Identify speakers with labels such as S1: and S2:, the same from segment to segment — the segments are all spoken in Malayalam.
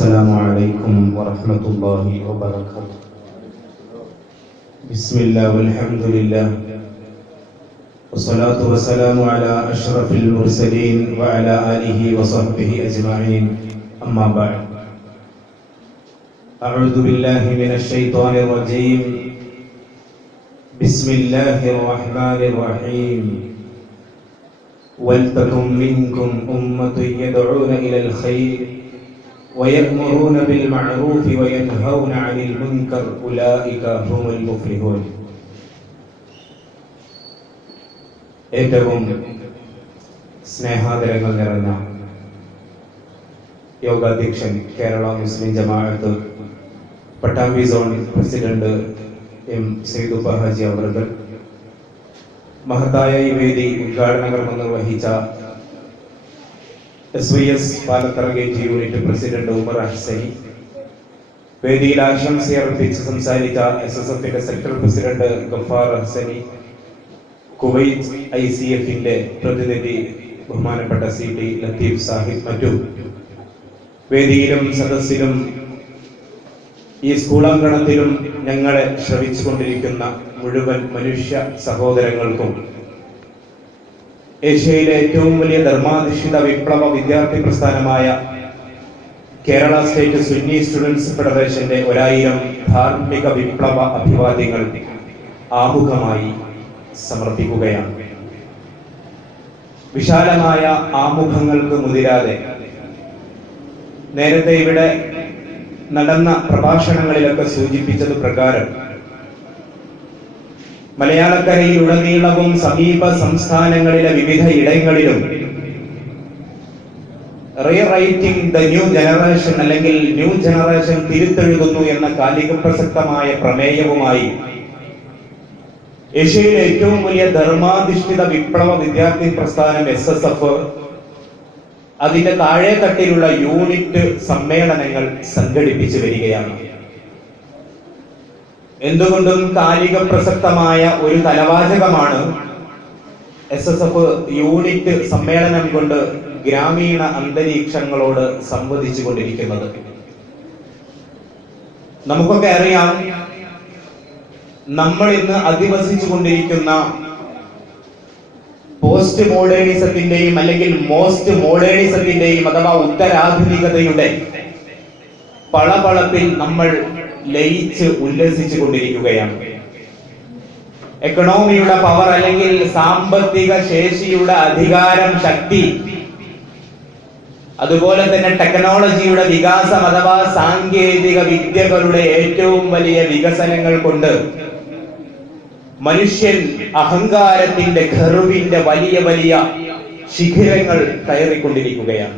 S1: السلام عليكم ورحمة الله وبركاته. بسم الله والحمد لله. والصلاة والسلام على أشرف المرسلين وعلى آله وصحبه أجمعين. أما بعد. أعوذ بالله من الشيطان الرجيم. بسم الله الرحمن الرحيم. ولتكن منكم أمة يدعون إلى الخير. ويأمرون بالمعروف وينهون عن المنكر أولئك هم المفلحون ഏറ്റവും സ്നേഹാദരങ്ങൾ നിറഞ്ഞ യോഗാധ്യക്ഷൻ Kerala Muslim Jamaath Pattambi zone president M Saidu Bahaji അവറുകൾ മഹത്തായ ഈ വേദി ഉദ്ഘാടന കർമ്മം നിർവഹിച്ച S V S Palathara G unit president Umar Hussain വേദിയിൽ ആശംസയർപ്പിച്ച് സംസാരിച്ച എസ് എസ് എഫിന്റെ sectoral president Gaffar Hasani Kuwait I C എഫിന്റെ പ്രതിനിധി ബഹുമാനപ്പെട്ട സി ടി ലത്തീഫ് സാഹിബ് മറ്റു. വേദിയിലും സദസ്സിലും ഈ സ്കൂളാങ്കണത്തിലും ഞങ്ങളെ ശ്രവിച്ചുകൊണ്ടിരിക്കുന്ന മുഴുവൻ മനുഷ്യ സഹോദരങ്ങൾക്കും ഏഷ്യയിലെ ഏറ്റവും വലിയ ധർമാധിഷ്ഠിത വിപ്ലവ വിദ്യാർത്ഥി പ്രസ്ഥാനമായ കേരള സ്റ്റേറ്റ് സുന്നി സ്റ്റുഡൻസ് ഫെഡറേഷന്റെ ഒരായിരം ധാർമ്മിക വിപ്ലവ അഭിവാദ്യങ്ങൾ ആമുഖമായി സമർപ്പിക്കുകയാണ്. വിശാലമായ ആമുഖങ്ങൾക്ക് മുതിരാതെ നേരത്തെ ഇവിടെ നടന്ന പ്രഭാഷണങ്ങളിലൊക്കെ സൂചിപ്പിച്ചത് പ്രകാരം മലയാളക്കരയിലുടനീളവും സമീപ സംസ്ഥാനങ്ങളിലെ വിവിധ ഇടങ്ങളിലും റീറൈറ്റിംഗ് ദ ന്യൂ ജനറേഷൻ അല്ലെങ്കിൽ ന്യൂ ജനറേഷൻ തിരുത്തെഴുതുന്നു എന്ന കാലിക പ്രസക്തമായ പ്രമേയവുമായി ഏഷ്യയിലെ ഏറ്റവും വലിയ ധർമാധിഷ്ഠിത വിപ്ലവ വിദ്യാർത്ഥി പ്രസ്ഥാനം എസ് എസ് എഫ് അതിന്റെ താഴെ തട്ടിലുള്ള യൂണിറ്റ് സമ്മേളനങ്ങൾ സംഘടിപ്പിച്ചു വരികയാണ്. എന്തുകൊണ്ടും കാലിക പ്രസക്തമായ ഒരു തലവാചകമാണ് എസ് എസ് എഫ് യൂണിറ്റ് സമ്മേളനം കൊണ്ട് ഗ്രാമീണ അന്തരീക്ഷങ്ങളോട് സംവദിച്ചു കൊണ്ടിരിക്കുന്നത്. നമുക്കൊക്കെ അറിയാം നമ്മൾ ഇന്ന് അധിവസിച്ചു കൊണ്ടിരിക്കുന്ന പോസ്റ്റ് മോഡേണിസത്തിന്റെയും അല്ലെങ്കിൽ മോസ്റ്റ് മോഡേണിസത്തിന്റെയും അഥവാ ഉത്തരാധുനികതയുടെ പളപളപ്പിൽ നമ്മൾ ലയിച്ച് ഉല്ലസിച്ചു കൊണ്ടിരിക്കുകയാണ് എക്കണോമിയുടെ പവർ അല്ലെങ്കിൽ സാമ്പത്തിക ശേഷിയുടെ അധികാരം ശക്തി. അതുപോലെ തന്നെ ടെക്നോളജിയുടെ വികാസം അഥവാ സാങ്കേതിക വിദ്യകളുടെ ഏറ്റവും വലിയ വികസനങ്ങൾ കൊണ്ട് മനുഷ്യൻ അഹങ്കാരത്തിന്റെ ഖർവിന്റെ വലിയ വലിയ ശിഖിരങ്ങൾ കയറിക്കൊണ്ടിരിക്കുകയാണ്.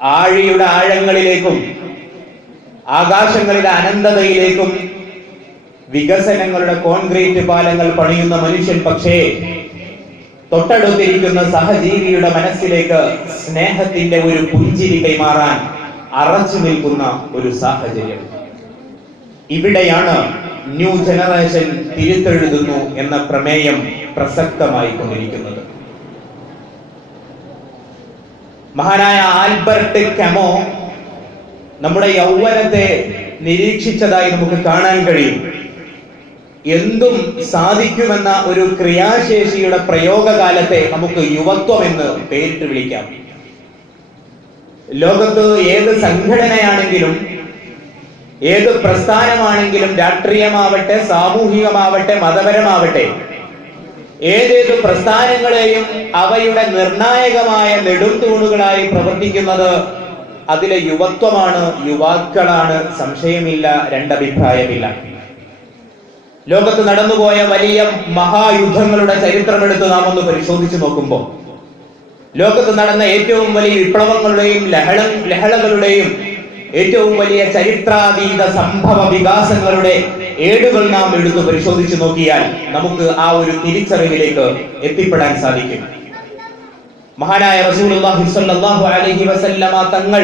S1: ആഴിയുടെ ആഴങ്ങളിലേക്കും ആകാശങ്ങളിലെ അനന്തതയിലേക്കും വികസനങ്ങളുടെ കോൺക്രീറ്റ് പാലങ്ങൾ പണിയുന്ന മനുഷ്യൻ പക്ഷേ തൊട്ടടുത്തിരിക്കുന്ന സഹജീവിയുടെ മനസ്സിലേക്ക് സ്നേഹത്തിന്റെ ഒരു പുഞ്ചിരി കൈമാറാൻ അറച്ചു നിൽക്കുന്ന ഒരു സാഹചര്യം. ഇവിടെയാണ് ന്യൂ ജനറേഷൻ തിരുത്തെഴുതുന്നു എന്ന പ്രമേയം പ്രസക്തമായി കൊണ്ടിരിക്കുന്നത് മഹാനായ ആൽബർട്ട് കെമോ നമ്മുടെ യൗവനത്തെ നിരീക്ഷിച്ചതായി നമുക്ക് കാണാൻ കഴിയും. എന്തും സാധിക്കുമെന്ന ഒരു ക്രിയാശേഷിയുടെ പ്രയോഗകാലത്തെ നമുക്ക് യുവത്വം എന്ന് പേരിട്ട് വിളിക്കാം. ലോകത്ത് ഏത് സംഘടനയാണെങ്കിലും ഏത് പ്രസ്ഥാനമാണെങ്കിലും രാഷ്ട്രീയമാവട്ടെ സാമൂഹികമാവട്ടെ മതപരമാവട്ടെ ഏതേത് പ്രസ്ഥാനങ്ങളെയും അവയുടെ നിർണായകമായ നെടുംതൂണുകളായി പ്രവർത്തിക്കുന്നത് അതിലെ യുവത്വമാണ് യുവാക്കളാണ് സംശയമില്ല രണ്ടഭിപ്രായമില്ല. ലോകത്ത് നടന്നുപോയ വലിയ മഹായുദ്ധങ്ങളുടെ ചരിത്രമെടുത്ത് നാം ഒന്ന് പരിശോധിച്ചു നോക്കുമ്പോൾ ലോകത്ത് നടന്ന ഏറ്റവും വലിയ വിപ്ലവങ്ങളുടെയും ലഹള ലഹളകളുടെയും ഏറ്റവും വലിയ ചരിത്രാതീത സംഭവ വികാസങ്ങളുടെ ഏടുകൾ നാം എടുത്ത് പരിശോധിച്ചു നോക്കിയാൽ നമുക്ക് ആ ഒരു തിരിച്ചറിവിലേക്ക് എത്തിപ്പെടാൻ സാധിക്കും. മഹാനായ റസൂലുള്ളാഹി സ്വല്ലല്ലാഹു അലൈഹി വസല്ലമ തങ്ങൾ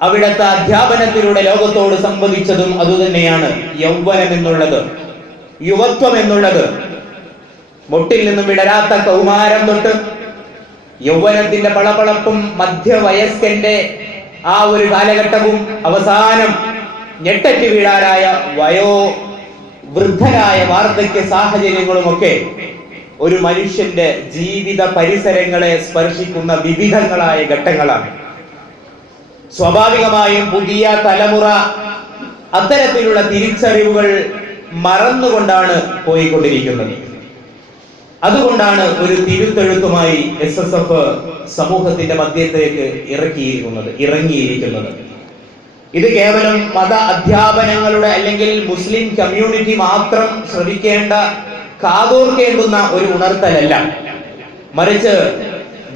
S1: അവിടുത്തെ അധ്യാപനത്തിലൂടെ ലോകത്തോട് സംവദിച്ചതും അതുതന്നെയാണ് യൗവനം എന്നുള്ളത് യുവത്വം എന്നുള്ളത് മുട്ടിൽ നിന്നും വിടരാത്ത കൗമാരം തൊട്ട് യൗവനത്തിന്റെ പളപളപ്പും മധ്യവയസ്കന്റെ ആ ഒരു കാലഘട്ടവും അവസാനം ഞെട്ടറ്റ് വീഴാനായ വയോ വൃദ്ധരായ വാർദ്ധക്യ സാഹചര്യങ്ങളുമൊക്കെ ഒരു മനുഷ്യന്റെ ജീവിത പരിസരങ്ങളെ സ്പർശിക്കുന്ന വിവിധങ്ങളായ ഘട്ടങ്ങളാണ്. സ്വാഭാവികമായും പുതിയ തലമുറ അത്തരത്തിലുള്ള തിരിച്ചറിവുകൾ മറന്നുകൊണ്ടാണ് പോയിക്കൊണ്ടിരിക്കുന്നത്. അതുകൊണ്ടാണ് ഒരു തിരുത്തെഴുത്തുമായി എസ് എസ് എഫ് സമൂഹത്തിന്റെ മധ്യത്തേക്ക് ഇറക്കിയിരിക്കുന്നത് ഇറങ്ങിയിരിക്കുന്നത്. ഇത് കേവലം മത അധ്യാപനങ്ങളുടെ അല്ലെങ്കിൽ മുസ്ലിം കമ്മ്യൂണിറ്റി മാത്രം ശ്രമിക്കേണ്ട കാതോർക്കേണ്ടുന്ന ഒരു ഉണർത്തലല്ല. മറിച്ച്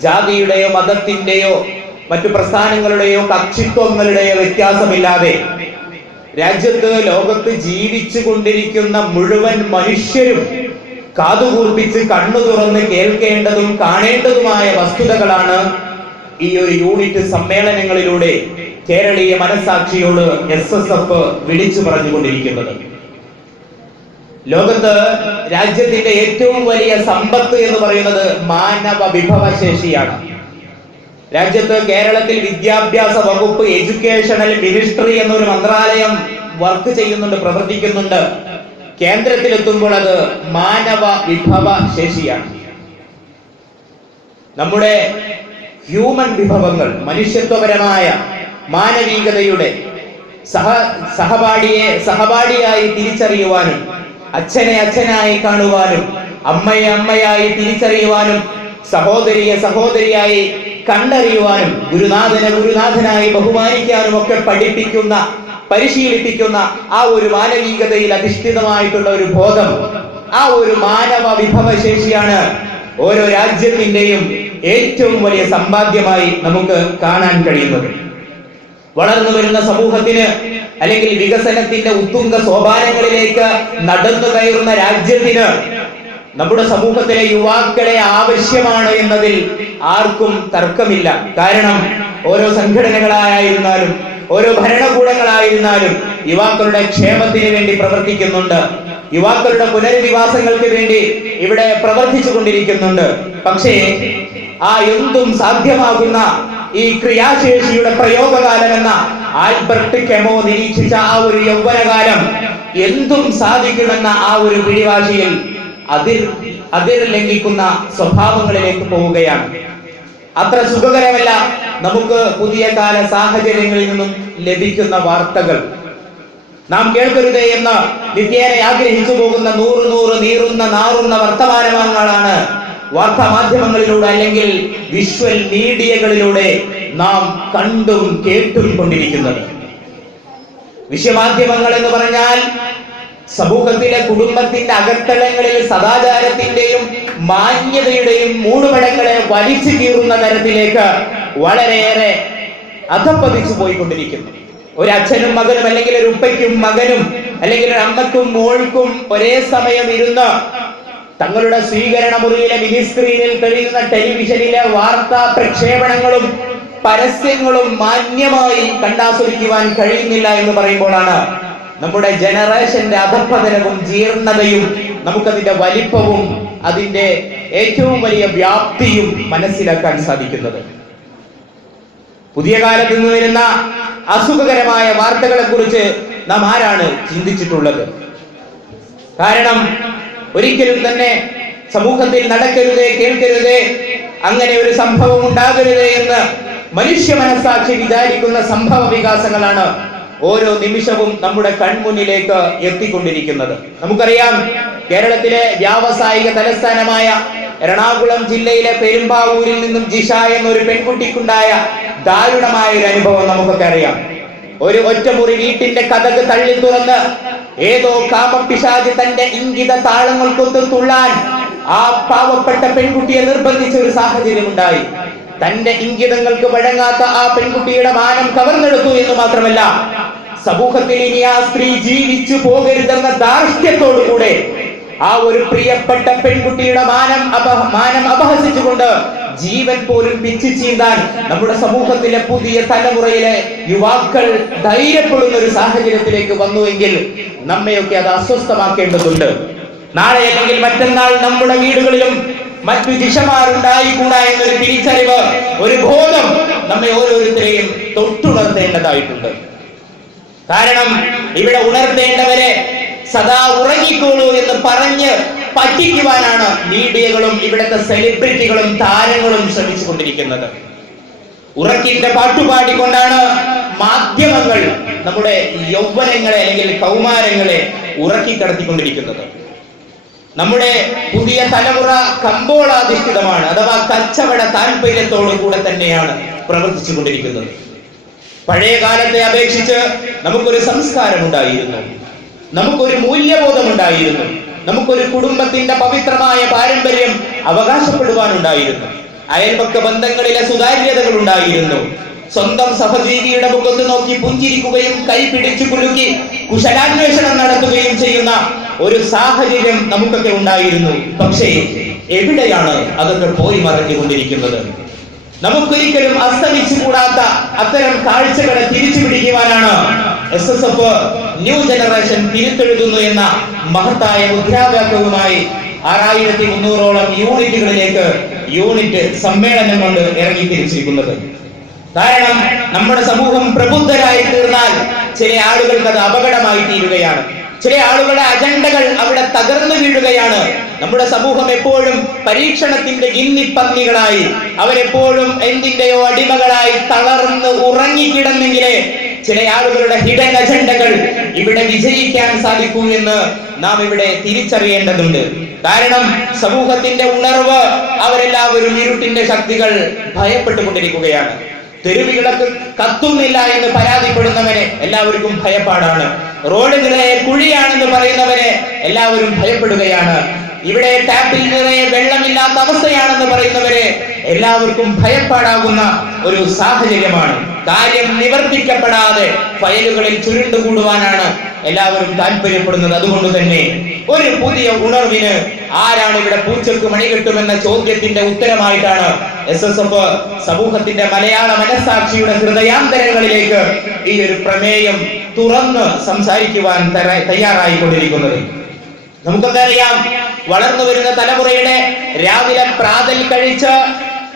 S1: ജാതിയുടെയോ മതത്തിന്റെയോ മറ്റു പ്രസ്ഥാനങ്ങളുടെയോ കക്ഷിത്വങ്ങളുടെയോ വ്യത്യാസമില്ലാതെ രാജ്യത്ത് ലോകത്ത് ജീവിച്ചു കൊണ്ടിരിക്കുന്ന മുഴുവൻ മനുഷ്യരും കാതുകൂർപ്പിച്ച് കണ്ണു തുറന്ന് കേൾക്കേണ്ടതും കാണേണ്ടതുമായ വസ്തുതകളാണ് ഈ ഒരു യൂണിറ്റ് സമ്മേളനങ്ങളിലൂടെ കേരളീയ മനസാക്ഷിയോട് എസ് എസ് എഫ് വിളിച്ചു പറഞ്ഞുകൊണ്ടിരിക്കുന്നത്. ലോകത്ത് രാജ്യത്തിന്റെ ഏറ്റവും വലിയ സമ്പത്ത് എന്ന് പറയുന്നത് മാനവ വിഭവശേഷിയാണ്. രാജ്യത്ത് കേരളത്തിൽ വിദ്യാഭ്യാസ വകുപ്പ് എഡ്യൂക്കേഷണൽ മിനിസ്ട്രി എന്നൊരു മന്ത്രാലയം വർക്ക് ചെയ്യുന്നുണ്ട് പ്രവർത്തിക്കുന്നുണ്ട്. കേന്ദ്രത്തിലെത്തുമ്പോൾ അത് മാനവ വിഭവ ശേഷിയാണ് നമ്മുടെ ഹ്യൂമൻ വിഭവങ്ങൾ മനുഷ്യത്വപരമായ മാനവികതയുടെ സഹ സഹപാഠിയെ സഹപാഠിയായി തിരിച്ചറിയുവാനും അച്ഛനെ അച്ഛനായി കാണുവാനും അമ്മയെ അമ്മയായി തിരിച്ചറിയുവാനും സഹോദരിയെ സഹോദരിയായി കണ്ടറിയുവാനും ഗുരുനാഥനെ ഗുരുനാഥനായി ബഹുമാനിക്കാനും ഒക്കെ പഠിപ്പിക്കുന്ന പരിശീലിപ്പിക്കുന്ന ആ ഒരു മാനവികതയിൽ അധിഷ്ഠിതമായിട്ടുള്ള ഒരു ബോധം ആ ഒരു മാനവ വിഭവശേഷിയാണ് ഓരോ രാജ്യത്തിന്റെയും ഏറ്റവും വലിയ സമ്പാദ്യമായി നമുക്ക് കാണാൻ കഴിയുന്നത്. വളർന്നു വരുന്ന സമൂഹത്തിന് അല്ലെങ്കിൽ വികസനത്തിന്റെ ഉത്തുംഗ സോപാനങ്ങളിലേക്ക് നടന്നു കയറുന്ന രാജ്യത്തിന് നമ്മുടെ സമൂഹത്തിലെ യുവാക്കളെ ആവശ്യമാണ് എന്നതിൽ ആർക്കും തർക്കമില്ല. കാരണം ഓരോ സംഘടനകളായിരുന്നാലും ഓരോ ഭരണകൂടങ്ങളായിരുന്നാലും യുവാക്കളുടെ ക്ഷേമത്തിന് വേണ്ടി പ്രവർത്തിക്കുന്നുണ്ട്. യുവാക്കളുടെ പുനരധിവാസങ്ങൾക്ക് വേണ്ടി ഇവിടെ പ്രവർത്തിച്ചു കൊണ്ടിരിക്കുന്നുണ്ട് പക്ഷേ ആ എന്തും സാധ്യമാകുന്ന ഈ ക്രിയാശേഷിയുടെ പ്രയോഗകാലം എന്ന ആൽബർട്ട് കെമോ നിരീക്ഷിച്ച ആ ഒരു യൗവനകാലം എന്തും സാധിക്കുമെന്ന ആ ഒരു പിടിവാശിയിൽ അതിർ അതിർ ലംഘിക്കുന്ന സ്വഭാവങ്ങളിലേക്ക് പോവുകയാണ്. അത്ര സുഖകരമല്ല നമുക്ക് പുതിയ കാല സാഹചര്യങ്ങളിൽ നിന്നും ലഭിക്കുന്ന വാർത്തകൾ. നാം കേൾക്കരുതേ എന്ന് നിത്യേനെ ആഗ്രഹിച്ചു പോകുന്ന നൂറ് നൂറ് നീറുന്ന നാറുന്ന വർത്തമാനങ്ങളാണ് വാർത്താ മാധ്യമങ്ങളിലൂടെ അല്ലെങ്കിൽ വിഷ്വൽ മീഡിയകളിലൂടെ നാം കണ്ടും കേട്ടും കൊണ്ടിരിക്കുന്നത്. വിശ്വമാധ്യമങ്ങൾ എന്ന് പറഞ്ഞാൽ സമൂഹത്തിലെ കുടുംബത്തിന്റെ അകത്തളങ്ങളിൽ സദാചാരത്തിന്റെയും മാന്യതയുടെയും മൂടുപടങ്ങളെ വലിച്ചു കീറുന്ന തരത്തിലേക്ക് വളരെയേറെ അധപ്പതിച്ചു പോയിക്കൊണ്ടിരിക്കുന്നു. ഒരു അച്ഛനും മകനും അല്ലെങ്കിൽ ഒരു ഉപ്പയ്ക്കും മകനും അല്ലെങ്കിൽ ഒരു അമ്മക്കും മോൾക്കും ഒരേ സമയം ഇരുന്ന് തങ്ങളുടെ സ്വീകരണ മുറിയിലെ മിനി സ്ക്രീനിൽ തെളിയുന്ന ടെലിവിഷനിലെ വാർത്താ പ്രക്ഷേപണങ്ങളും പരസ്യങ്ങളും മാന്യമായി കണ്ടാസ്വദിക്കുവാൻ കഴിയുന്നില്ല എന്ന് പറയുമ്പോഴാണ് നമ്മുടെ ജനറേഷന്റെ അധപ്പതനവും ജീർണതയും നമുക്കതിന്റെ വലിപ്പവും അതിന്റെ ഏറ്റവും വലിയ വ്യാപ്തിയും മനസ്സിലാക്കാൻ സാധിക്കുന്നത്. പുതിയ കാലത്ത് നിന്ന് വരുന്ന അസുഖകരമായ വാർത്തകളെ കുറിച്ച് നാം ആരാണ് ചിന്തിച്ചിട്ടുള്ളത്? കാരണം ഒരിക്കലും തന്നെ സമൂഹത്തിൽ നടക്കരുതേ കേൾക്കരുതേ അങ്ങനെ ഒരു സംഭവം ഉണ്ടാകരുതേ എന്ന് മനുഷ്യ മനസാക്ഷി വിചാരിക്കുന്ന സംഭവ വികാസങ്ങളാണ് ഓരോ നിമിഷവും നമ്മുടെ കൺമുന്നിലേക്ക് എത്തിക്കൊണ്ടിരിക്കുന്നത്. നമുക്കറിയാം കേരളത്തിലെ വ്യാവസായിക തലസ്ഥാനമായ എറണാകുളം ജില്ലയിലെ പെരുമ്പാവൂരിൽ നിന്നും ജിഷ എന്നൊരു പെൺകുട്ടിക്കുണ്ടായ ദാരുണമായ ഒരു അനുഭവം നമുക്കൊക്കെ അറിയാം. ഒരു ഒറ്റമുറി വീട്ടിന്റെ കഥക് തള്ളി തുറന്ന് ഏതോ കാമപിശാജ് തന്റെ ഇംഗിത താളങ്ങൾക്കൊത്ത് തുള്ളാൻ ആ പാവപ്പെട്ട പെൺകുട്ടിയെ നിർബന്ധിച്ച ഒരു സാഹചര്യം ഉണ്ടായി തന്റെ ഇംഗിതങ്ങൾക്ക് വഴങ്ങാത്ത ആ പെൺകുട്ടിയുടെ മാനം കവർന്നെടുത്തു എന്ന് മാത്രമല്ല സമൂഹത്തിൽ ഇനി ആ സ്ത്രീ ജീവിച്ചു പോകരുതെന്ന ധാർഷ്ട്യത്തോടുകൂടെ ആ ഒരു പ്രിയപ്പെട്ട പെൺകുട്ടിയുടെ മാനം അപ മാനം അപഹസിച്ചുകൊണ്ട് ജീവൻ പോലും പിച്ചു ചീന്താൻ നമ്മുടെ സമൂഹത്തിലെ പുതിയ തലമുറയിലെ യുവാക്കൾ ധൈര്യപ്പെടുന്ന ഒരു സാഹചര്യത്തിലേക്ക് വന്നുവെങ്കിൽ നമ്മയൊക്കെ അത് അസ്വസ്ഥമാക്കേണ്ടതുണ്ട്. നാളെ അല്ലെങ്കിൽ മറ്റന്നാൾ നമ്മുടെ വീടുകളിലും മറ്റു ദിശമാരുണ്ടായിക്കൂടാ എന്നൊരു തിരിച്ചറിവ് ഒരു ബോധം നമ്മെ ഓരോരുത്തരെയും തൊട്ടുണർത്തേണ്ടതായിട്ടുണ്ട്. കാരണം ഇവിടെ ഉണർത്തേണ്ടവരെ സദാ ഉറങ്ങിക്കോളൂ എന്ന് പറഞ്ഞ് പറ്റിക്കുവാനാണ് മീഡിയകളും ഇവിടുത്തെ സെലിബ്രിറ്റികളും താരങ്ങളും ശ്രമിച്ചുകൊണ്ടിരിക്കുന്നത്. ഉറക്കിന്റെ പാട്ടുപാടിക്കൊണ്ടാണ് മാധ്യമങ്ങൾ നമ്മുടെ യൗവനങ്ങളെ അല്ലെങ്കിൽ കൗമാരങ്ങളെ ഉറക്കി കടത്തിക്കൊണ്ടിരിക്കുന്നത് നമ്മുടെ പുതിയ തലമുറ കമ്പോളാധിഷ്ഠിതമാണ് അഥവാ കച്ചവട താല്പര്യത്തോടു കൂടെ തന്നെയാണ് പ്രവർത്തിച്ചു കൊണ്ടിരിക്കുന്നത് പഴയ കാലത്തെ അപേക്ഷിച്ച് നമുക്കൊരു സംസ്കാരം ഉണ്ടായിരുന്നു നമുക്കൊരു മൂല്യബോധം ഉണ്ടായിരുന്നു നമുക്കൊരു കുടുംബത്തിന്റെ പവിത്രമായ പാരമ്പര്യം അവകാശപ്പെടുവാനുണ്ടായിരുന്നു. അയൽപക്ക ബന്ധങ്ങളിലെ സുതാര്യതകൾ ഉണ്ടായിരുന്നു. സ്വന്തം സഹജീവിയുടെ മുഖത്ത് നോക്കി പുഞ്ചിരിക്കുകയും കൈ പിടിച്ചു കുലുക്കി കുശലാന്വേഷണം നടത്തുകയും ചെയ്യുന്ന ഒരു സാഹചര്യം നമുക്കൊക്കെ ഉണ്ടായിരുന്നു. പക്ഷേ എവിടെയാണ് അതൊക്കെ പോയി മറഞ്ഞുകൊണ്ടിരിക്കുന്നത്? നമുക്കൊരിക്കലും അസ്തമിച്ചു കൂടാത്ത അത്തരം കാഴ്ചകളെ തിരിച്ചു പിടിക്കുവാനാണ് S S F new generation തിരുത്തെഴുതുന്നു എന്ന മഹത്തായ മുദ്രാവാക്യവുമായി ആറായിരത്തി മുന്നൂറോളം യൂണിറ്റുകളിലേക്ക് യൂണിറ്റ് സമ്മേളനം കൊണ്ട് ഇറങ്ങി തിരിച്ചിരിക്കുന്നത്. കാരണം നമ്മുടെ സമൂഹം പ്രബുദ്ധരായി തീർന്നാൽ ചില ആളുകൾക്ക് അത് അപകടമായി തീരുകയാണ്. ചില ആളുകളുടെ അജണ്ടകൾ അവിടെ തകർന്നു വീഴുകയാണ്. നമ്മുടെ സമൂഹം എപ്പോഴും പരീക്ഷണത്തിന്റെ ഗിന്നിപ്പന്നികളായി അവരെപ്പോഴും എന്തിന്റെയോ അടിമകളായി തളർന്ന് ഉറങ്ങിക്കിടന്നെങ്കിലേ ചില ആളുകളുടെ ഹിഡൻ അജണ്ടകൾ ഇവിടെ വിജയിക്കാൻ സാധിക്കൂ എന്ന് നാം ഇവിടെ തിരിച്ചറിയേണ്ടതുണ്ട്. കാരണം സമൂഹത്തിന്റെ ഉണർവ് അവരെല്ലാവരും ഇരുട്ടിന്റെ ശക്തികൾ ഭയപ്പെട്ടുകൊണ്ടിരിക്കുകയാണ്. തെരുവിളക്ക് കത്തുന്നില്ല എന്ന് പരാതിപ്പെടുന്നവനെ എല്ലാവർക്കും ഭയപ്പാടാണ്. റോഡുകളെ കുഴിയാണെന്ന് പറയുന്നവനെ എല്ലാവരും ഭയപ്പെടുകയാണ്. ഇവിടെ ടാപ്പിൽ നിറയെ വെള്ളമില്ലാത്ത അവസ്ഥയാണെന്ന് പറയുന്നവരെ എല്ലാവർക്കും ഭയപ്പാടാകുന്ന ഒരു സാഹചര്യമാണ്. കാര്യം നിവർത്തിക്കപ്പെടാതെ ഫയലുകളിൽ ചുരുണ്ടുകൂടുവാനാണ് എല്ലാവരും താല്പര്യപ്പെടുന്നത്. അതുകൊണ്ട് തന്നെ ഒരു പുതിയ ഉണർവിന് ആരാണ് ഇവിടെ പൂച്ചക്ക് മണി കിട്ടുമെന്ന ചോദ്യത്തിന്റെ ഉത്തരമായിട്ടാണ് എസ് എസ് എഫ് സമൂഹത്തിന്റെ മലയാള മനസാക്ഷിയുടെ ഹൃദയാന്തരങ്ങളിലേക്ക് ഈ ഒരു പ്രമേയം തുറന്ന് സംസാരിക്കുവാൻ തയ്യാ- തയ്യാറായിക്കൊണ്ടിരിക്കുന്നത്. നമുക്കൊക്കെ അറിയാം വളർന്നു വരുന്ന തലമുറയുടെ രാവിലെ പ്രാതൽ കഴിച്ച്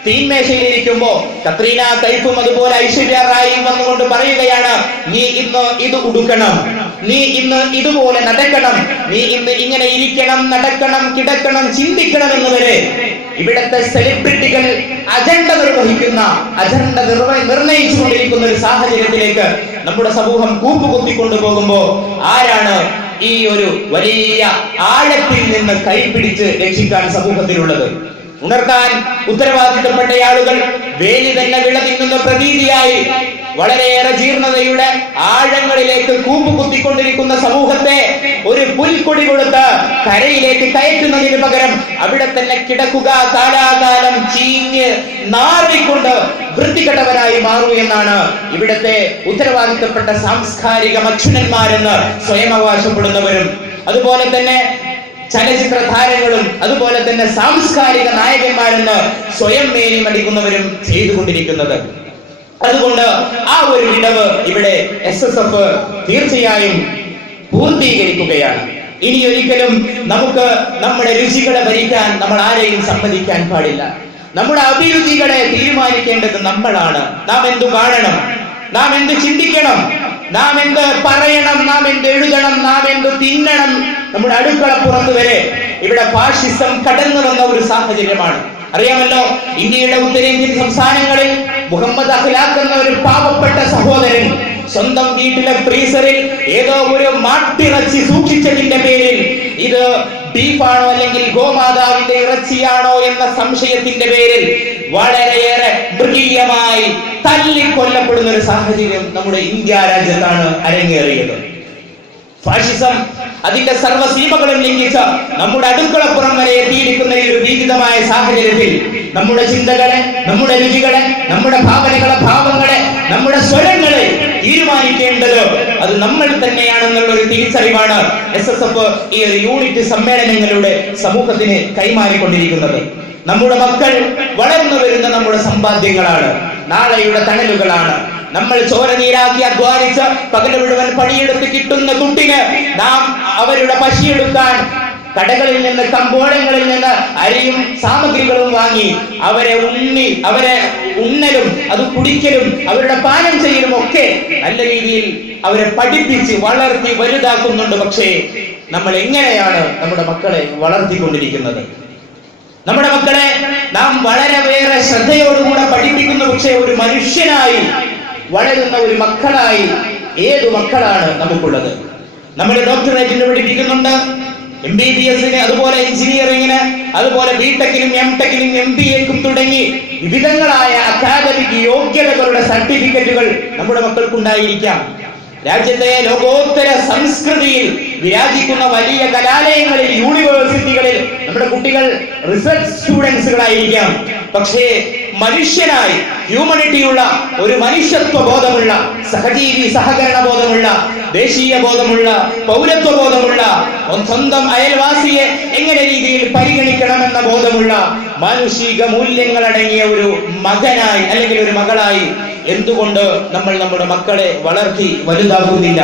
S1: തീന്മേശയിലിരിക്കുമ്പോ കത്രീന കൈഫും അതുപോലെ ഐശ്വര്യ റായി വന്നുകൊണ്ട് പറയുകയാണ് നീ ഇന്ന് ഇത് ഉടുക്കണം. നീ ഇന്ന് ഇതുപോലെ നടക്കണം. നീ ഇന്ന് ഇങ്ങനെ ഇരിക്കണം നടക്കണം കിടക്കണം ചിന്തിക്കണം എന്ന് വരെ ഇവിടത്തെ സെലിബ്രിറ്റികൾ അജണ്ട നിർവഹിക്കുന്ന അജണ്ട നിർവ നിർണയിച്ചു കൊണ്ടിരിക്കുന്ന ഒരു സാഹചര്യത്തിലേക്ക് നമ്മുടെ സമൂഹം കൂപ്പുകുത്തിക്കൊണ്ടു പോകുമ്പോ ആരാണ് ഈ ഒരു വലിയ ആഴത്തിൽ നിന്ന് കൈപിടിച്ച് രക്ഷിക്കാൻ സമൂഹത്തിലുള്ളത്. ഉണർത്താൻ ഉത്തരവാദിത്തപ്പെട്ട ആളുകൾ വേലി തന്നെ വിളതിങ്ങുന്ന പ്രതീതിയായി വളരെയേറെ ജീർണതയുടെ ആഴങ്ങളിലേക്ക് കൂപ്പുകുത്തിക്കൊണ്ടിരിക്കുന്ന സമൂഹത്തെ ഒരു പുൽക്കൊടി കൊടുത്ത് കരയിലേക്ക് കയറ്റുന്നതിന് പകരം അവിടെ തന്നെ കിടക്കുക കാലാകാലം ചീഞ്ഞ് നാറിക്കൊണ്ട് വൃത്തികെട്ടവരായി മാറൂ എന്നാണ് ഇവിടത്തെ ഉത്തരവാദിത്തപ്പെട്ട സാംസ്കാരിക മക്ഷുനന്മാരെന്ന് സ്വയം അവകാശപ്പെടുന്നവരും. അതുപോലെ തന്നെ ചലച്ചിത്ര താരങ്ങളും അതുപോലെ തന്നെ സാംസ്കാരിക നായകന്മാരെന്ന് സ്വയം മേലിമടിക്കുന്നവരും ചെയ്തുകൊണ്ടിരിക്കുന്നത്. അതുകൊണ്ട് ആ ഒരു വിടവ് ഇവിടെ എസ് എസ് എഫ് തീർച്ചയായും പൂർത്തീകരിക്കുകയാണ്. ഇനി ഒരിക്കലും നമുക്ക് നമ്മുടെ രുചികളെ ഭരിക്കാൻ നമ്മൾ ആരെയും സമ്മതിക്കാൻ പാടില്ല. നമ്മുടെ അഭിരുചികളെ തീരുമാനിക്കേണ്ടത് നമ്മളാണ്. നാം എന്തു കാണണം നാം എന്ത് ചിന്തിക്കണം? നാം എന്ത് പറയണം? നാം എന്ത് എഴുതണം? നാം എന്ത് തിന്നണം? നമ്മുടെ അടുക്കളപ്പുറത്ത് വരെ ഇവിടെ ഫാഷിസം കടന്നു വന്ന ഒരു സാഹചര്യമാണ്. അറിയാമല്ലോ ഇന്ത്യയുടെ ഉത്തരേന്ത്യൻ സംസ്ഥാനങ്ങളിൽ മുഹമ്മദ് അഖ്ലാഖ് എന്ന ഒരു പാവപ്പെട്ട സഹോദരൻ സ്വന്തം വീട്ടിലെ ഫ്രീസറിൽ ഏതോ ഒരു മാട്ടിറച്ചി സൂക്ഷിച്ചതിന്റെ പേരിൽ ഇത് ബീഫാണോ അല്ലെങ്കിൽ ഗോമാതാവിന്റെ ഇറച്ചിയാണോ എന്ന സംശയത്തിന്റെ പേരിൽ വളരെയേറെ മൃഗീയമായി തല്ലിക്കൊല്ലപ്പെടുന്ന ഒരു സാഹചര്യം നമ്മുടെ ഇന്ത്യ രാജ്യത്താണ് അരങ്ങേറിയത്. ഫാഷിസം അതിന്റെ സർവസീമകളും ലംഘിച്ച നമ്മുടെ അടുക്കളപ്പുറം വരെ എത്തിയിരിക്കുന്ന ഒരു ഭീതിതമായ സാഹചര്യത്തിൽ നമ്മുടെ ചിന്തകളെ നമ്മുടെ രുചികളെ നമ്മുടെ ഭാവനകളെ ഭാവങ്ങളെ നമ്മുടെ സ്വരങ്ങളെ തീരുമാനിക്കേണ്ടത് അത് നമ്മൾ തന്നെയാണെന്നുള്ള ഒരു തിരിച്ചറിവാണ് എസ് എസ് എഫ് ഈ ഒരു യൂണിറ്റ് സമ്മേളനങ്ങളുടെ സമൂഹത്തിന് കൈമാറിക്കൊണ്ടിരിക്കുന്നത്. നമ്മുടെ മക്കൾ വളർന്നു വരുന്ന നമ്മുടെ സമ്പാദ്യങ്ങളാണ് നാളെയുടെ തണലുകളാണ് നമ്മൾ ചോര നീരാക്കി അധ്വാനിച്ച് പകൽ മുഴുവൻ പണിയെടുത്ത് കിട്ടുന്ന കുട്ടിന് നാം അവരുടെ പശിയെടുക്കാൻ കടകളിൽ നിന്ന് കമ്പോളങ്ങളിൽ നിന്ന് അരിയും സാമഗ്രികളും വാങ്ങി അവരെ ഉണ്ണി അവരെ ഉണ്ണലും അത് കുടിക്കലും അവരുടെ പാനം ചെയ്യലും ഒക്കെ നല്ല രീതിയിൽ അവരെ പഠിപ്പിച്ച് വളർത്തി വലുതാക്കുന്നുണ്ട്. പക്ഷേ നമ്മൾ എങ്ങനെയാണ് നമ്മുടെ മക്കളെ വളർത്തിക്കൊണ്ടിരിക്കുന്നത്? നമ്മുടെ മക്കളെ നാം വളരെ വേറെ ശ്രദ്ധയോടുകൂടെ പഠിപ്പിക്കുന്നു. പക്ഷേ ഒരു മനുഷ്യനായി വളരുന്ന ഒരു മക്കളായി ഏത് മക്കളാണ് നമുക്കുള്ളത്? നമ്മൾ ഡോക്ടറേറ്റിന് പഠിപ്പിക്കുന്നുണ്ട് എം ബി ബി എസിന് അതുപോലെ എഞ്ചിനീയറിംഗിന് അതുപോലെ ബി ടെക്കിനും എം ടെക്കിനും എം ബി എക്കും തുടങ്ങി വിവിധങ്ങളായ അക്കാദമിക് യോഗ്യതകളുടെ സർട്ടിഫിക്കറ്റുകൾ നമ്മുടെ മക്കൾക്കുണ്ടായിരിക്കാം. രാജ്യത്തെ ലോകോത്തര സംസ്കൃതിയിൽ വിരാജിക്കുന്ന വലിയ കലാലയങ്ങളിൽ യൂണിവേഴ്സിറ്റികളിൽ നമ്മുടെ കുട്ടികൾ റിസർച്ച് സ്റ്റുഡൻസുകളായിരിക്കാം പക്ഷേ മനുഷ്യനായി ഹ്യൂമനിറ്റിയുള്ള ഒരു മനുഷ്യത്വ ബോധമുള്ള സഹജീവി സഹകരണ ബോധമുള്ള ദേശീയ ബോധമുള്ള പൗരത്വ ബോധമുള്ള സ്വന്തം അയൽവാസിയെ എങ്ങനെ രീതിയിൽ പരിഗണിക്കണമെന്ന ബോധമുള്ള മാനുഷിക മൂല്യങ്ങൾ അടങ്ങിയ ഒരു മകനായി അല്ലെങ്കിൽ ഒരു മകളായി എന്തുകൊണ്ട് നമ്മൾ നമ്മുടെ മക്കളെ വളർത്തി വലുതാക്കുന്നില്ല?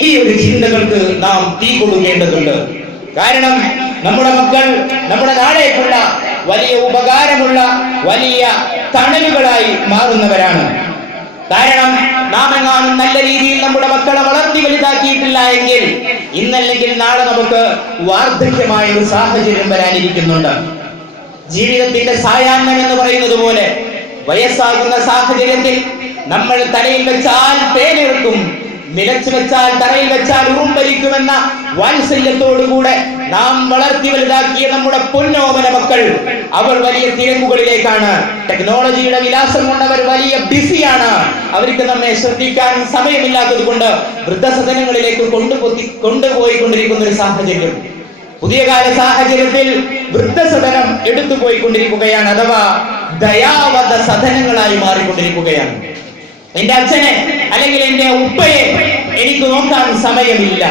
S1: ഈ ഒരു ചിന്തകൾക്ക് നാം തീ കൊടുക്കേണ്ടതുണ്ട്. കാരണം നമ്മുടെ മക്കൾ നമ്മുടെ നാടേക്കുള്ള വലിയ ഉപകാരമുള്ള വലിയ തണലുകളായി മാറുന്നവരാണ്. കാരണം നാം എങ്ങാനും നല്ല രീതിയിൽ നമ്മുടെ മക്കളെ വളർത്തി വലുതാക്കിയിട്ടില്ല എങ്കിൽ ഇന്നല്ലെങ്കിൽ നാളെ നമുക്ക് വാർദ്ധക്യമായ ഒരു സാഹചര്യം വരാനിരിക്കുന്നുണ്ട്. ജീവിതത്തിന്റെ സായാഹ്നം എന്ന് പറയുന്നത് പോലെ വയസ്സാകുന്ന സാഹചര്യത്തിൽ നമ്മൾ തലയിൽ വെച്ചാൽ പേനെടുക്കും നിലച്ചു വെച്ചാൽ തറയിൽ വെച്ചാൽ ഉറുമ്പരിക്കുമെന്ന വാത്സല്യത്തോടുകൂടെ നാം വളർത്തി വലുതാക്കിയ നമ്മുടെ പൊന്നോമന മക്കൾ അവർ വലിയ തിരക്കുകളിലേക്കാണ്. ടെക്നോളജിയുടെ വിലാസം കൊണ്ട് അവർ വലിയ ബിസിയാണ്. അവർക്ക് നമ്മെ ശ്രദ്ധിക്കാൻ സമയമില്ലാത്തത് കൊണ്ട് വൃദ്ധസദനങ്ങളിലേക്ക് കൊണ്ടുപോയി കൊണ്ടുപോയിക്കൊണ്ടിരിക്കുന്ന ഒരു സാഹചര്യം. പുതിയ കാല സാഹചര്യത്തിൽ വൃദ്ധസദനം എടുത്തുപോയിക്കൊണ്ടിരിക്കുകയാണ് അഥവാ ദയാവധ സദനങ്ങളായി മാറിക്കൊണ്ടിരിക്കുകയാണ്. എന്റെ അച്ഛനെ അല്ലെങ്കിൽ എന്റെ ഉപ്പയെ എനിക്ക് നോക്കാൻ സമയമില്ല.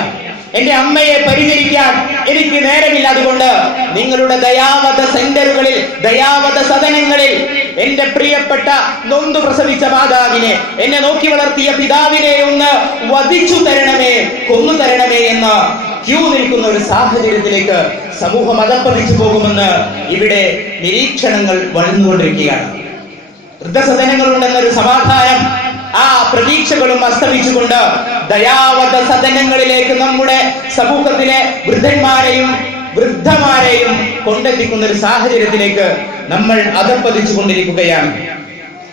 S1: എന്റെ അമ്മയെ പരിചരിക്കാൻ എനിക്ക് നേരമില്ല അതുകൊണ്ട് നിങ്ങളുടെ ദയാവത സെന്ററുകളിൽ ദയാവത സദനങ്ങളിൽ എന്റെ പ്രിയപ്പെട്ട നൊന്തു പ്രസവിച്ച മാതാവിനെ എന്നെ നോക്കി വളർത്തിയ പിതാവിനെ ഒന്ന് വധിച്ചു തരണമേ കൊന്നു തരണമേ എന്ന് ക്യൂ നിൽക്കുന്ന ഒരു സാഹചര്യത്തിലേക്ക് സമൂഹം അകപ്പതിച്ചു പോകുമെന്ന് ഇവിടെ നിരീക്ഷണങ്ങൾ വളർന്നുകൊണ്ടിരിക്കുകയാണ് വൃദ്ധസദനങ്ങളുണ്ടെന്നൊരു സമാധാനം ആ പ്രതീക്ഷകളും അസ്തമിച്ചുകൊണ്ട് ദയാവത സദനങ്ങളിലേക്ക് നമ്മുടെ സമൂഹത്തിലെ വൃദ്ധന്മാരെയും വൃദ്ധമാരെയും കൊണ്ടെത്തിക്കുന്ന ഒരു സാഹചര്യത്തിലേക്ക് നമ്മൾ അതപ്പതിച്ചു കൊണ്ടിരിക്കുകയാണ്.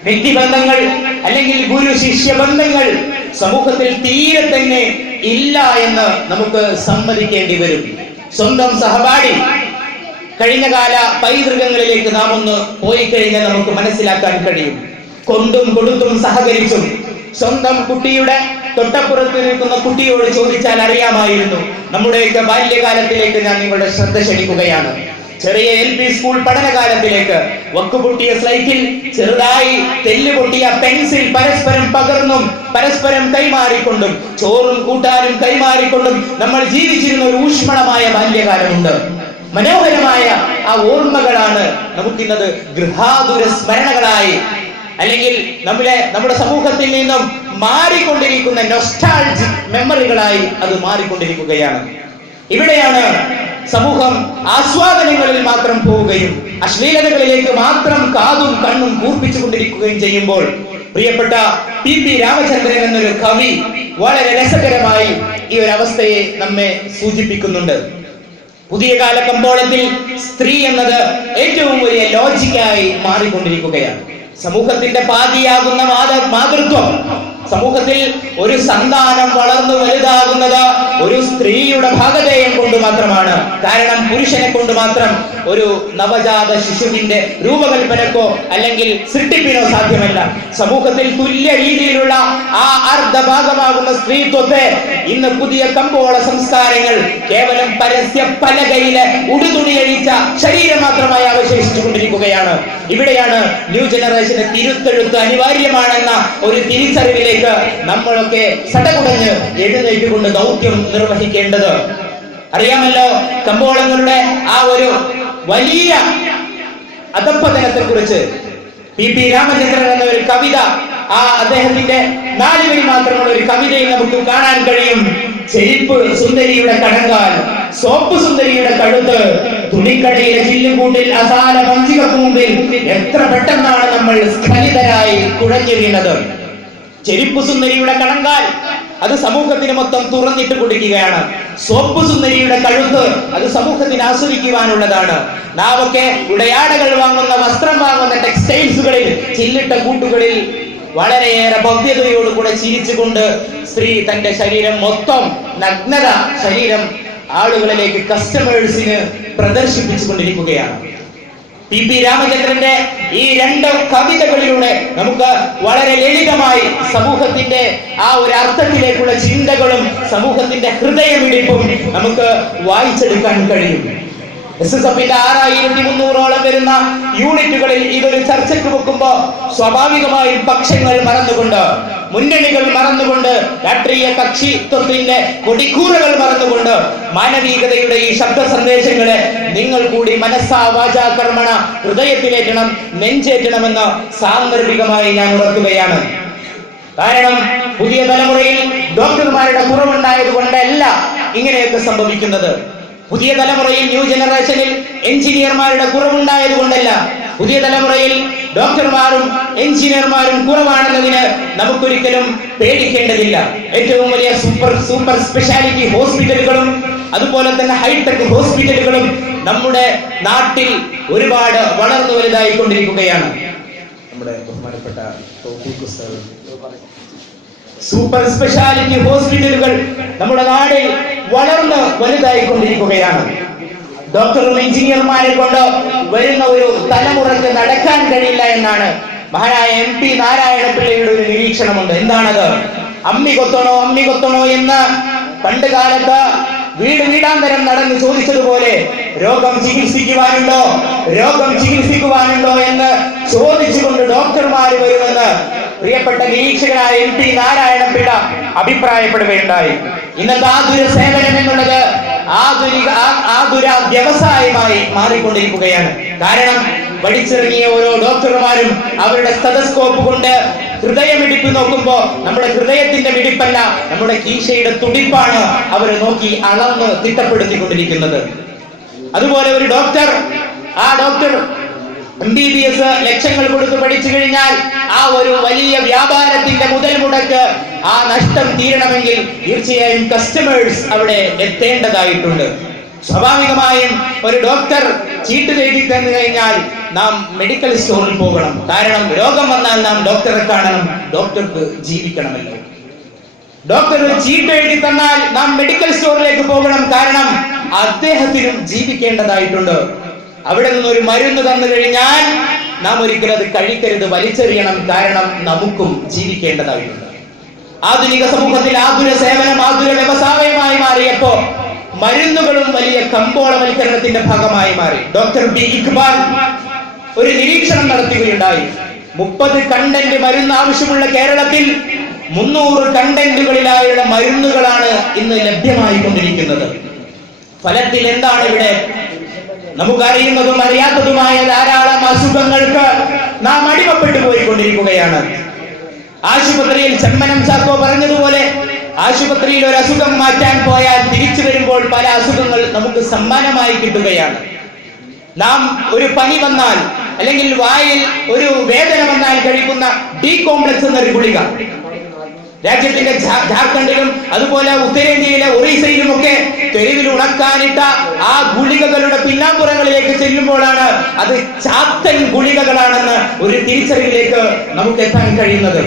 S1: വ്യക്തിബന്ധങ്ങൾ അല്ലെങ്കിൽ ഗുരു ശിഷ്യ ബന്ധങ്ങൾ സമൂഹത്തിൽ തീരെ തന്നെ ഇല്ല എന്ന് നമുക്ക് സമ്മതിക്കേണ്ടി വരും. സ്വന്തം സഹപാഠി കഴിഞ്ഞ കാല പൈതൃകങ്ങളിലേക്ക് നാം ഒന്ന് പോയി കഴിഞ്ഞാൽ നമുക്ക് മനസ്സിലാക്കാൻ കഴിയും. കൊണ്ടും കൊടുത്തും സഹകരിച്ചും. സ്വന്തം കുട്ടിയുടെ തൊട്ടപ്പുറത്ത് നിൽക്കുന്ന കുട്ടിയോട് ചോദിച്ചാൽ അറിയാമായിരുന്നു. നമ്മുടെയൊക്കെ ബാല്യകാലത്തിലേക്ക് ഞാൻ നിങ്ങളുടെ ശ്രദ്ധ ക്ഷണിക്കുകയാണ്. ചെറിയ എൽ പി സ്കൂൾ പഠനകാലത്തിലേക്ക് വക്കുപൊട്ടിയ സൈക്കിൾ ചെറുതായി തെല്ല് പൊട്ടിയ പെൻസിൽ പരസ്പരം പകർന്നും പരസ്പരം കൈമാറിക്കൊണ്ടും ചോറും കൂട്ടാനും കൈമാറിക്കൊണ്ടും നമ്മൾ ജീവിച്ചിരുന്ന ഒരു ഊഷ്മളമായ ബാല്യകാലമുണ്ട്. മനോഹരമായ ആ ഓർമ്മകളാണ് നമുക്കിന്നത് ഗൃഹാതുര സ്മരണകളായി അല്ലെങ്കിൽ നമ്മുടെ നമ്മുടെ സമൂഹത്തിൽ നിന്നും മാറിക്കൊണ്ടിരിക്കുന്ന നൊസ്റ്റാൾജിക് മെമ്മറികളായി അത് മാറിക്കൊണ്ടിരിക്കുകയാണ്. ഇവിടെയാണ് സമൂഹം ആസ്വാദനങ്ങളിൽ മാത്രം പോവുകയും അശ്ലീലതകളിലേക്ക് മാത്രം കാതും കണ്ണും കൂർപ്പിച്ചു കൊണ്ടിരിക്കുകയും ചെയ്യുമ്പോൾ പ്രിയപ്പെട്ട പി പി രാമചന്ദ്രൻ എന്നൊരു കവി വളരെ രസകരമായി ഈ ഒരു അവസ്ഥയെ നമ്മെ സൂചിപ്പിക്കുന്നുണ്ട്. പുതിയ കാല കമ്പോളത്തിൽ സ്ത്രീ എന്നത് ഏറ്റവും വലിയ ലോജിക്കായി മാറിക്കൊണ്ടിരിക്കുകയാണ്. സമൂഹത്തിന്റെ പാതിയാകുന്ന മാത മാതൃത്വം. സമൂഹത്തിൽ ഒരു സന്താനം വളർന്നു വലുതാകുന്നത് ഒരു സ്ത്രീയുടെ ഭാഗതയം കൊണ്ട് മാത്രമാണ്. കാരണം പുരുഷനെ കൊണ്ട് മാത്രം ഒരു നവജാത ശിശുവിന്റെ രൂപകൽപ്പനക്കോ അല്ലെങ്കിൽ സൃഷ്ടിപ്പിനോ സാധ്യമല്ല. സമൂഹത്തിൽ തുല്യ രീതിയിലുള്ള ആ അർദ്ധഭാഗമാകുന്ന സ്ത്രീത്വത്തെ ഇന്ന് പുതിയ കമ്പോള സംസ്കാരങ്ങൾ കേവലം പരസ്യ പലകയിലെ ഉടുതുണിയഴിച്ച ശരീരം മാത്രമായി അവശേഷിച്ചു കൊണ്ടിരിക്കുകയാണ് ഇവിടെയാണ് ന്യൂ ജനറേഷന് തിരുത്തെഴുത്ത് അനിവാര്യമാണെന്ന ഒരു തിരിച്ചറിവിലേക്ക് നമ്മളൊക്കെ സടകുടഞ്ഞ് എഴുന്നേറ്റുകൊണ്ട് ദൗത്യം നിർവഹിക്കേണ്ടത്. അറിയാമല്ലോ കമ്പോളങ്ങളുടെ ആ ഒരു വലിയ അധപ്പതനത്തെ കുറിച്ച് പി പി രാമചന്ദ്രൻ എന്ന ഒരു കവിത ആ അദ്ദേഹത്തിന്റെ നാല് വരി മാത്രമുള്ള ഒരു കവിതയിൽ നമുക്ക് കാണാൻ കഴിയും. ചെരുപ്പ് സുന്ദരിയുടെ കടങ്കാൽ സോപ്പ് സുന്ദരിയുടെ കഴുത്ത് തുണിക്കടയിലെ ചില്ലുകൂട്ടിൽ അസാല വഞ്ചികക്ക് കൂമ്പിൽ എത്ര പെട്ടെന്നാണ് നമ്മൾ സ്ഖലിതരായി കുഴഞ്ഞു വീണത്. ചെരുപ്പ് സുന്ദരിയുടെ കണങ്കാൽ. അത് സമൂഹത്തിന് മൊത്തം തുറന്നിട്ട് കൊടുക്കുകയാണ്. സോപ്പ് സുന്ദരിയുടെ കഴുത്ത് അത് സമൂഹത്തിന് ആസ്വദിക്കുവാനുള്ളതാണ്. നാമൊക്കെ ഉടയാടകൾ വാങ്ങുന്ന വസ്ത്രം വാങ്ങുന്ന ടെക്സ്റ്റൈൽസുകളിൽ ചില്ലിട്ട കൂട്ടുകളിൽ വളരെയേറെ ഭവ്യതയോടുകൂടെ ചിരിച്ചുകൊണ്ട് സ്ത്രീ തന്റെ ശരീരം മൊത്തം നഗ്നത ശരീരം ആളുകളിലേക്ക് കസ്റ്റമേഴ്സിന് പ്രദർശിപ്പിച്ചുകൊണ്ടിരിക്കുകയാണ്. പി പി രാമചന്ദ്രന്റെ ഈ രണ്ട് കവിതകളിലൂടെ നമുക്ക് വളരെ ലളിതമായി സമൂഹത്തിന്റെ ആ ഒരു അർത്ഥത്തിലേക്കുള്ള ചിന്തകളും സമൂഹത്തിന്റെ ഹൃദയമിടിപ്പും നമുക്ക് വായിച്ചെടുക്കാൻ കഴിയും. എസ് എസ് എഫിന്റെ ആറായിരത്തി മുന്നൂറോളം വരുന്ന യൂണിറ്റുകളിൽ ഇതൊരു ചർച്ചയ്ക്ക് വെക്കുമ്പോ സ്വാഭാവികമായും പക്ഷങ്ങൾ മറന്നുകൊണ്ട് മുന്നണികൾ മറന്നുകൊണ്ട് രാഷ്ട്രീയ കക്ഷിത്വത്തിന്റെ കൊടിക്കൂറുകൾ മറന്നുകൊണ്ട് മാനവികതയുടെ ഈ ശബ്ദ സന്ദേശങ്ങളെ നിങ്ങൾ കൂടി മനസ്സാ വാചാ കർമ്മണ ഹൃദയത്തിലേറ്റണം നെഞ്ചേറ്റണമെന്ന് സാന്ദർഭികമായി ഞാൻ ഉറക്കുകയാണ് കാരണം പുതിയ തലമുറയിൽ ഡോക്ടർമാരുടെ കുറവുണ്ടായത് കൊണ്ടല്ല ഇങ്ങനെയൊക്കെ സംഭവിക്കുന്നത്. പുതിയ തലമുറയിൽ ന്യൂ ജനറേഷനിൽ എഞ്ചിനീയർമാരുടെ കുറവുണ്ടായത് കൊണ്ടല്ല പുതിയ തലമുറയിൽ ഡോക്ടർമാരും എഞ്ചിനീയർമാരും കുറവാണെന്നതിന് നമുക്കൊരിക്കലും പേടിക്കേണ്ടതില്ല. ഏറ്റവും വലിയ സൂപ്പർ സൂപ്പർ സ്പെഷ്യാലിറ്റി ഹോസ്പിറ്റലുകളും അതുപോലെ തന്നെ ഹൈടെക് ഹോസ്പിറ്റലുകളും നമ്മുടെ നാട്ടിൽ ഒരുപാട് വളർന്നു വലുതായിക്കൊണ്ടിരിക്കുകയാണ്. നമ്മുടെ ബഹുമാനപ്പെട്ട സൂപ്പർ സ്പെഷ്യാലിറ്റി ഹോസ്പിറ്റലുകൾ നമ്മുടെ നാടിൽ വളർന്ന് വലുതായിക്കൊണ്ടിരിക്കുകയാണ്. ഡോക്ടറും എഞ്ചിനീയർമാരെ കൊണ്ട് വരുന്ന ഒരു തലമുറയ്ക്ക് നടക്കാൻ കഴിയില്ല എന്നാണ് മഹാനായ എം പി നാരായണപിള്ളയുടെ ഒരു നിരീക്ഷണമുണ്ട്. എന്താണത്? അമ്മി കൊത്തണോ അമ്മി കൊത്തണോ എന്ന് പണ്ട് കാലത്ത് വീട് വീടാന്തരം നടന്ന് ചോദിച്ചതുപോലെ രോഗം ചികിത്സിക്കുവാനുണ്ടോ? രോഗം ചികിത്സിക്കുവാനുണ്ടോ എന്ന് ചോദിച്ചുകൊണ്ട് ഡോക്ടർമാർ വരുമെന്ന് പ്രിയപ്പെട്ട നിരീക്ഷകനായ എം പി നാരായണപിള്ള അഭിപ്രായപ്പെടുകയുണ്ടായി. ഇന്നത്തെ ആതുര സേവനം എന്നുള്ളത് ആധുനിക ആതുര വ്യവസായമായി മാറിക്കൊണ്ടിരിക്കുകയാണ്. കാരണം പഠിച്ചിറങ്ങിയ ഓരോ ഡോക്ടർമാരും അവരുടെ സ്റ്റെതസ്കോപ്പ് കൊണ്ട് ഹൃദയമിടിപ്പ് നോക്കുമ്പോ നമ്മുടെ ഹൃദയത്തിന്റെ മിടിപ്പല്ല നമ്മുടെ കീശയുടെ തുടിപ്പാണ് അവരെ നോക്കി അളന്ന് തിട്ടപ്പെടുത്തിക്കൊണ്ടിരിക്കുന്നത്. അതുപോലെ ഒരു ഡോക്ടർ ആ doctor M B B S ലക്ഷങ്ങൾ കൊടുത്ത് പഠിച്ചു കഴിഞ്ഞാൽ ആ ഒരു വലിയ വ്യാപാരത്തിന്റെ മുതൽ മുടക്ക് ആ നഷ്ടം തീരണമെങ്കിൽ തീർച്ചയായും കസ്റ്റമേഴ്സ് അവിടെ എത്തേണ്ടതായിട്ടുണ്ട്. സ്വാഭാവികമായും ഒരു ഡോക്ടർ ചീട്ട് എഴുതി തന്നു കഴിഞ്ഞാൽ നാം മെഡിക്കൽ സ്റ്റോറിൽ പോകണം. കാരണം രോഗം വന്നാൽ നാം ഡോക്ടറെ കാണണം ഡോക്ടർക്ക് ജീവിക്കണമല്ലോ ഡോക്ടർ ചീട്ട് എഴുതി തന്നാൽ നാം മെഡിക്കൽ സ്റ്റോറിലേക്ക് പോകണം. കാരണം അദ്ദേഹത്തിനും ജീവിക്കേണ്ടതായിട്ടുണ്ട്. അവിടെ നിന്ന് ഒരു മരുന്ന് തന്നു കഴിഞ്ഞാൽ നാം ഒരിക്കലും അത് കഴിക്കരുത് വലിച്ചെറിയണം. കാരണം നമുക്കും ജീവിക്കേണ്ടതായിട്ടുണ്ട്. ആധുനിക സമൂഹത്തിൽ ആതുര സേവനം ആതുര വ്യവസായമായി മാറിയപ്പോ മരുന്നുകളും വലിയ കമ്പോളവൽക്കരണത്തിന്റെ ഭാഗമായി മാറി. ഡോക്ടർ ബി ഇഖ്ബാൽ ഒരു നിരീക്ഷണം നടത്തുകയുണ്ടായി. മുപ്പത് കണ്ടന്റ് മരുന്ന് ആവശ്യമുള്ള കേരളത്തിൽ മുന്നൂറ് കണ്ടന്റുകളിലായുള്ള മരുന്നുകളാണ് ഇന്ന് ലഭ്യമായിക്കൊണ്ടിരിക്കുന്നത്. ഫലത്തിൽ എന്താണ് ഇവിടെ നമുക്കറിയുന്നതും അറിയാത്തതുമായ ധാരാളം അസുഖങ്ങൾക്ക് നാം അടിമപ്പെട്ടു പോയിക്കൊണ്ടിരിക്കുകയാണ്. ആശുപത്രിയിൽ ചെമ്മനം ചാക്കോ പറഞ്ഞതുപോലെ ആശുപത്രിയിൽ ഒരു അസുഖം മാറ്റാൻ പോയാൽ തിരിച്ചു വരുമ്പോൾ പല അസുഖങ്ങൾ നമുക്ക് സമ്മാനമായി കിട്ടുകയാണ്. നാം ഒരു പനി വന്നാൽ അല്ലെങ്കിൽ വായിൽ ഒരു വേദന വന്നാൽ കഴിക്കുന്ന ഡി കോംപ്ലക്സ് എന്നൊരു ഗുളിക. രാജ്യത്തിന്റെ ജാർഖണ്ഡിലും അതുപോലെ ഉത്തരേന്ത്യയിലെ ഒറീസയിലും ഒക്കെ തെരുവിൽ ഉണക്കാനിട്ട ആ ഗുളികകളുടെ പിന്നാമ്പുറങ്ങളിലേക്ക് ചെല്ലുമ്പോഴാണ് അത് ചാത്തൻ ഗുളികകളാണെന്ന് ഒരു തിരിച്ചറിവിലേക്ക് നമുക്ക് എത്താൻ കഴിയുന്നത്.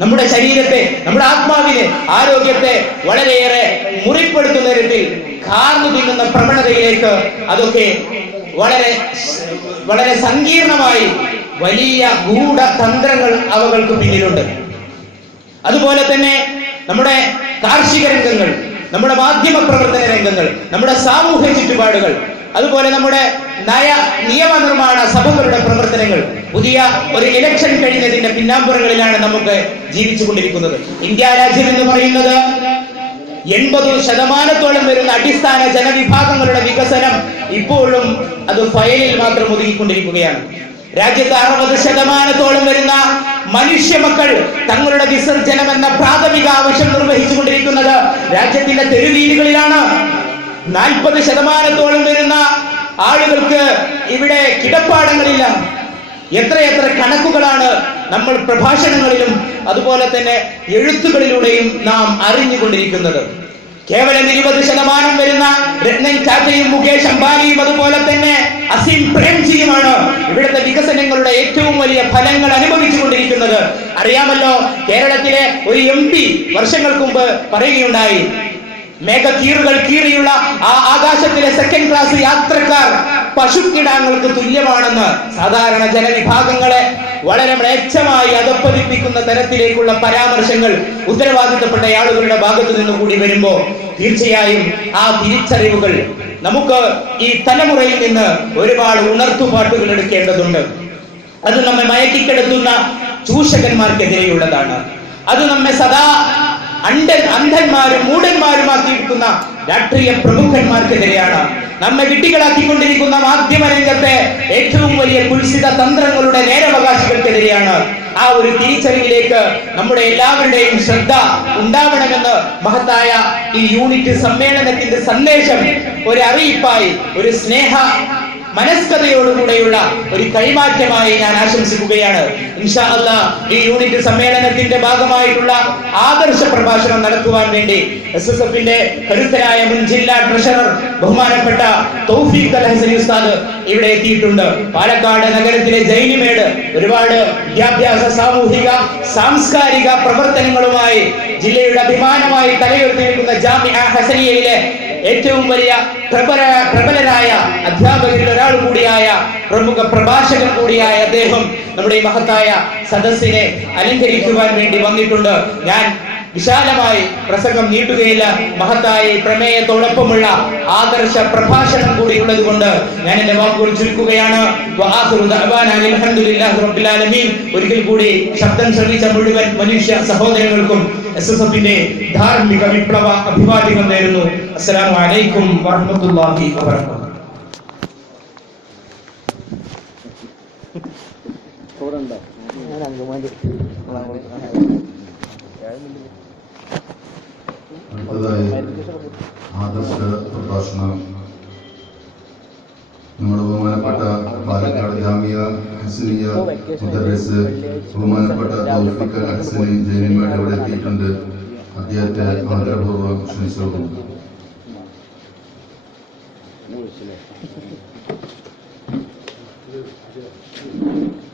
S1: നമ്മുടെ ശരീരത്തെ നമ്മുടെ ആത്മാവിനെ ആരോഗ്യത്തെ വളരെയേറെ മുറിപ്പെടുത്തുന്ന തരത്തിൽ കാർന്നു തിന്നുന്ന പ്രവണതയിലേക്ക് അതൊക്കെ വളരെ വളരെ സങ്കീർണമായി വലിയ ഗൂഢതന്ത്രങ്ങൾ അവകൾക്ക് പിന്നിലുണ്ട്. അതുപോലെ തന്നെ നമ്മുടെ കാർഷിക രംഗങ്ങൾ നമ്മുടെ മാധ്യമ പ്രവർത്തന രംഗങ്ങൾ നമ്മുടെ സാമൂഹ്യ ചുറ്റുപാടുകൾ അതുപോലെ നമ്മുടെ നയ നിയമനിർമ്മാണ സഭകളുടെ പ്രവർത്തനങ്ങൾ പുതിയ ഒരു ഇലക്ഷൻ കഴിഞ്ഞതിന്റെ പിന്നാമ്പുറങ്ങളിലാണ് നമുക്ക് ജീവിച്ചു കൊണ്ടിരിക്കുന്നത് ഇന്ത്യ രാജ്യം എന്ന് പറയുന്നത് എൺപത് ശതമാനത്തോളം വരുന്ന അടിസ്ഥാന ജനവിഭാഗങ്ങളുടെ വികസനം ഇപ്പോഴും അത് ഫയലിൽ മാത്രം ഒതുങ്ങിക്കൊണ്ടിരിക്കുകയാണ്. രാജ്യത്ത് അറുപത് ശതമാനത്തോളം വരുന്ന മനുഷ്യ മക്കൾ തങ്ങളുടെ വിസർജനം എന്ന പ്രാഥമിക ആവശ്യം നിർവഹിച്ചുകൊണ്ടിരിക്കുന്നത് രാജ്യത്തിന്റെ തെരുവീതികളിലാണ്. നാൽപ്പത് ശതമാനത്തോളം വരുന്ന ആളുകൾക്ക് ഇവിടെ കിടപ്പാടങ്ങളില്ല. എത്രയെത്ര കണക്കുകളാണ് നമ്മൾ പ്രഭാഷണങ്ങളിലും അതുപോലെ തന്നെ എഴുത്തുകളിലൂടെയും നാം അറിഞ്ഞുകൊണ്ടിരിക്കുന്നത്. കേവലം ഇരുപത് ശതമാനം വരുന്ന രത്നൻ ചാറ്റയും മുകേഷ് അംബാനിയും അതുപോലെ തന്നെ അസീം പ്രേംജിയുമാണ് ഇവിടുത്തെ വികസനങ്ങളുടെ ഏറ്റവും വലിയ ഫലങ്ങൾ അനുഭവിച്ചുകൊണ്ടിരിക്കുന്നത്. അറിയാമല്ലോ കേരളത്തിലെ ഒരു എം പി വർഷങ്ങൾക്ക് മുമ്പ് പറയുകയുണ്ടായി മേഘക്കീറുകൾ കീറിയുള്ള ആ ആകാശത്തിലെ സെക്കൻഡ് ക്ലാസ് യാത്രക്കാർ പശുക്കിടാങ്ങൾക്ക് തുല്യമാണെന്ന് സാധാരണ ജനവിഭാഗങ്ങളെ വളരെ മ്ലേച്ഛമായി അകപ്പതിപ്പിക്കുന്ന തരത്തിലേക്കുള്ള പരാമർശങ്ങൾ ഉത്തരവാദിത്തപ്പെട്ട ആളുകളുടെ ഭാഗത്തു നിന്ന് കൂടി വരുമ്പോ തീർച്ചയായും ആ തിരിച്ചറിവുകൾ നമുക്ക് ഈ തലമുറയിൽ നിന്ന് ഒരുപാട് ഉണർത്തുപാട്ടുകൾ എടുക്കേണ്ടതുണ്ട്. അത് നമ്മെ മയക്കിക്കെടുത്തുന്ന ചൂഷകന്മാർക്കെതിരെയുള്ളതാണ്. അത് നമ്മെ സദാ അണ്ടൻ അന്ധന്മാരും മൂടന്മാരുമാക്കിയിരിക്കുന്ന രാഷ്ട്രീയ പ്രമുഖന്മാർക്കെതിരെയാണ് നമ്മെ വിട്ടികളാക്കിക്കൊണ്ടിരിക്കുന്ന മാധ്യമ രംഗത്തെ ഏറ്റവും വലിയ കുൽസിത തന്ത്രങ്ങളുടെ നേരവകാശികൾക്കെതിരെയാണ് ആ ഒരു തിരിച്ചറിവിലേക്ക് നമ്മുടെ എല്ലാവരുടെയും ശ്രദ്ധ ഉണ്ടാവണമെന്ന് മഹത്തായ ഈ യൂണിറ്റ് സമ്മേളനത്തിന്റെ സന്ദേശം ഒരു അറിയിപ്പായി ഒരു സ്നേഹ മനസ്കതയോടുകൂടെയുള്ള ഒരു കൈമാറ്റമായി ഞാൻ ആശംസിക്കുകയാണ്. ഇൻഷാ അല്ലാ ഈ യൂണിറ്റ് സമ്മേളനത്തിന്റെ ഭാഗമായിട്ടുള്ള ആദർശ പ്രഭാഷണം നടത്തുവാൻ വേണ്ടി എസ് എസ് എഫിന്റെ കരുത്തരായ മുൻ ജില്ലാ ട്രഷറർ ബഹുമാനപ്പെട്ട തൗഫീഖ് അൽ ഹസനി ഉസ്താദ് ഇവിടെ എത്തിയിട്ടുണ്ട്. പാലക്കാട് നഗരത്തിലെ ജൈനിമേട് ഒരുപാട് വിദ്യാഭ്യാസ സാമൂഹിക സാംസ്കാരിക പ്രവർത്തനങ്ങളുമായി ജില്ലയുടെ അഭിമാനമായി തലയുയർത്തി നിൽക്കുന്ന ജാമിഅ ഹസനിയയിലെ ഏറ്റവും വലിയ പ്രബല പ്രബലരായ അധ്യാപകരിൽ ഒരാൾ കൂടിയായ പ്രമുഖ പ്രഭാഷകൻ കൂടിയായ അദ്ദേഹം നമ്മുടെ ഈ മഹത്തായ സദസ്സിനെ അലങ്കരിക്കുവാൻ വേണ്ടി വന്നിട്ടുണ്ട്. ഞാൻ വിശാലമായി പ്രസംഗം നീട്ടുകയില്ല. മഹത്തായ പ്രമേയത്തോടൊപ്പമുള്ള ആദർശ പ്രഭാഷണം കൂടി ഉള്ളത് കൊണ്ട് ഞാൻ എന്റെ വാക്കുകൾ ചുരുക്കുകയാണ്. വആഖിറു ദഅവാനാ അൽഹംദുലില്ലാഹി റബ്ബിൽ ആലമീൻ. ഒരിക്കൽ കൂടി ശബ്ദം ശ്രമിച്ച മുഴുവൻ മനുഷ്യ സഹോദരങ്ങൾക്കും എസ് എസ് എഫിന്റെ ധാർമ്മിക വിപ്ലവ അഭിവാദ്യങ്ങൾ നേരുന്നു. അസ്സലാമു അലൈക്കും വറഹ്മത്തുള്ളാഹി വബറകാതുഹു.
S2: അടുത്തതായി ആദർശ പ്രഭാഷണം. നമ്മുടെ ബഹുമാനപ്പെട്ട പാലക്കാട് ജാമിയ ഹസനിയ മുദ്രസ് ബഹുമാനപ്പെട്ട തൗഫിഖ് ഹസനി ജൈനിമായിട്ട് ഇവിടെ എത്തിയിട്ടുണ്ട്. അദ്ദേഹത്തെ ആദരപൂർവം ക്ഷണിച്ചു
S3: Thank